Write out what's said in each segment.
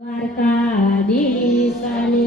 દ્વારકાધીશની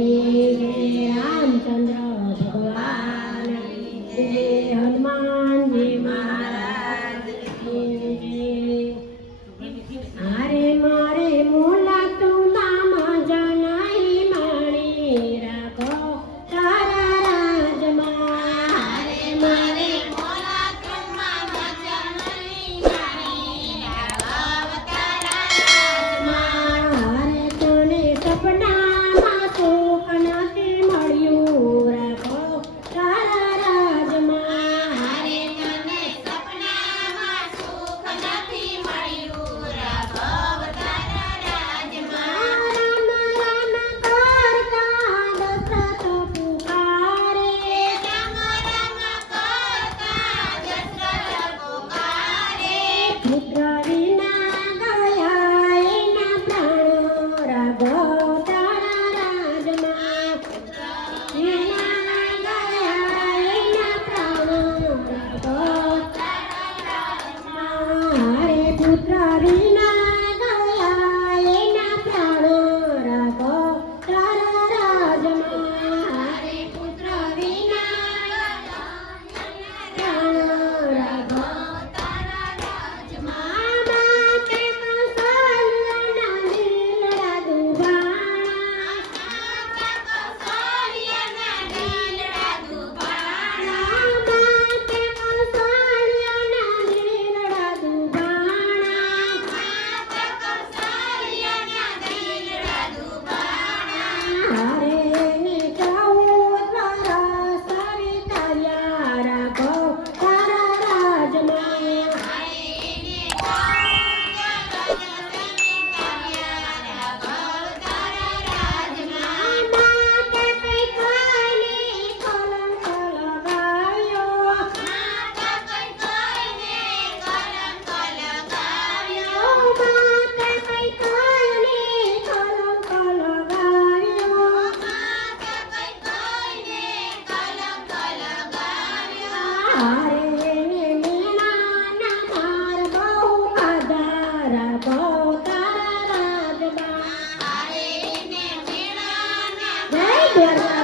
不要不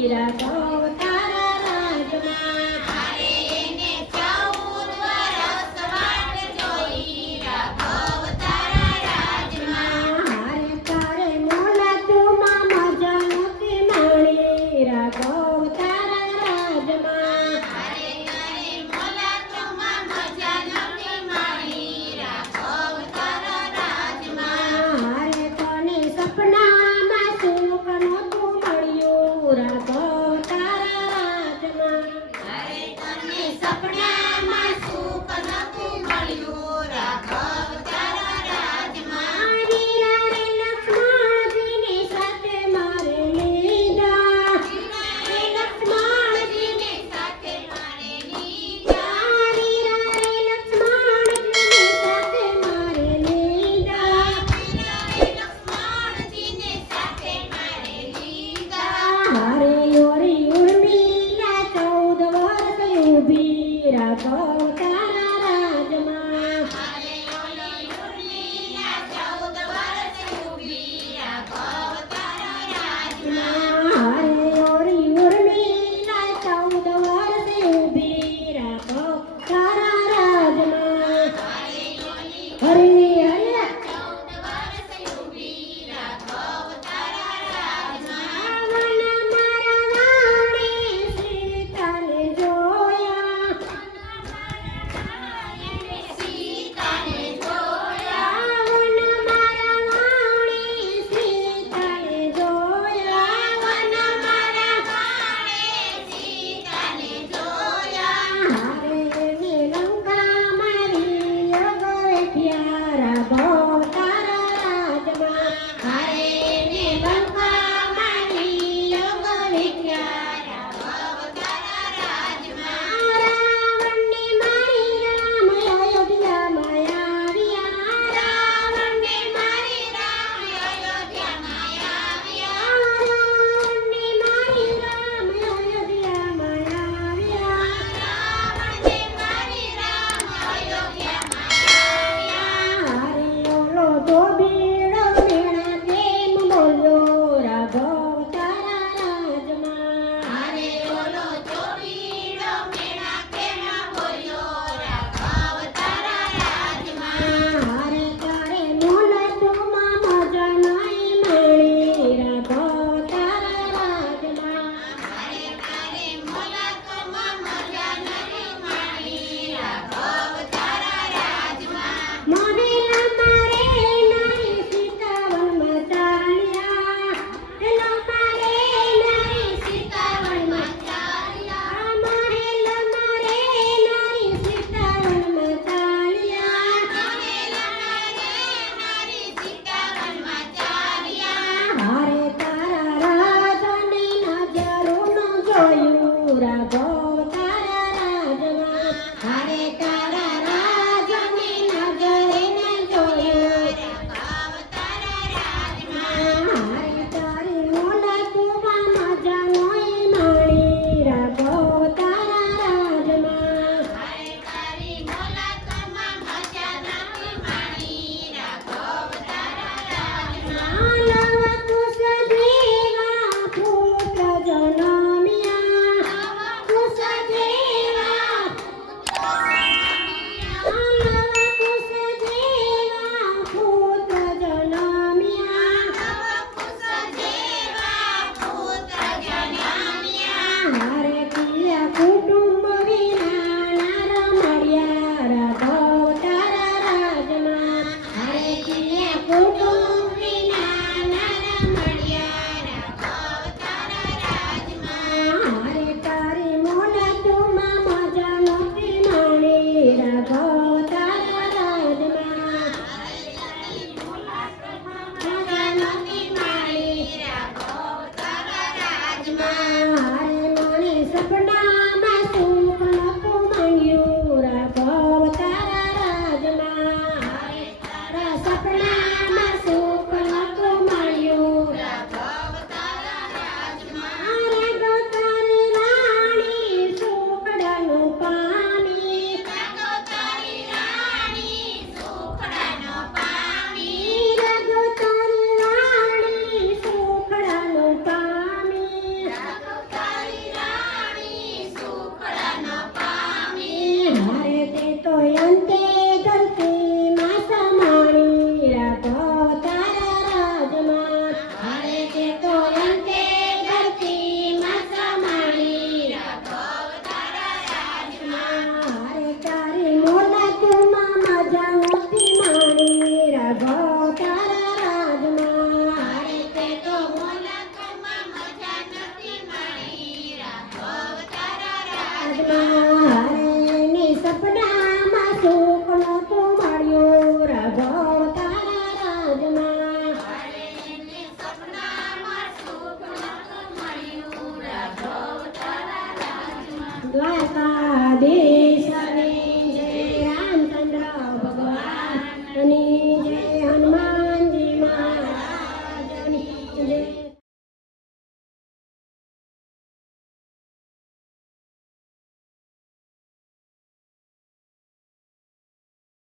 Neera cavalo sem um bico. Bye.